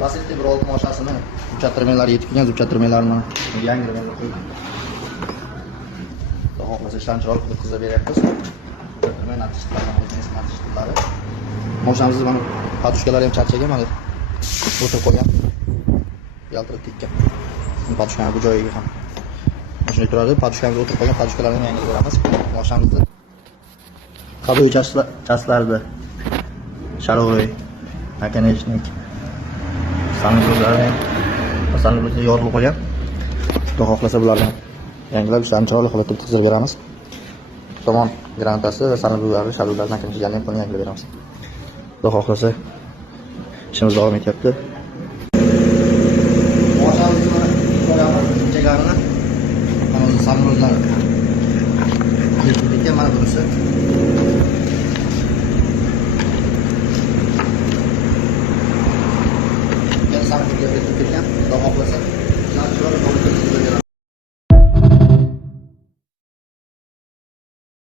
Lasetti bir olti mashinasini zupchattirmalar yetib kelgan, zupchattirmalarni yangi rementga qo'ygan. Xudo xohlasa ishlarni chiroyli qilib bitkazib beryapmiz. Mana natijlari. Mashinamizni mana padushkalari ham charchagan, mana o'tirib qolgan. Yaltirib tekkan. Padushkani bu joyiga ham. Shunday turadi, padushkamiz o'tirib qolgan, padushkalarni yangilab beramiz. Mashinamizni qabo'y chaslardi. Sharoy, nakonechnik, sanitlarni yorilib qolgan. Xudo xohlasa bularni yangilab ishlarni chiroyli qilib bitkazib beramiz. Tomon granatasi va sanitlarni, sharoylarni, nakonechniklarni ham yangilab beramiz. Xudo xohlasa ishimiz davom etyapti. Mana samolyotlar yetib ketgan, mana bunisi. Yana samolyotga yetib ketgan. Xudo xohlasa, chiroyli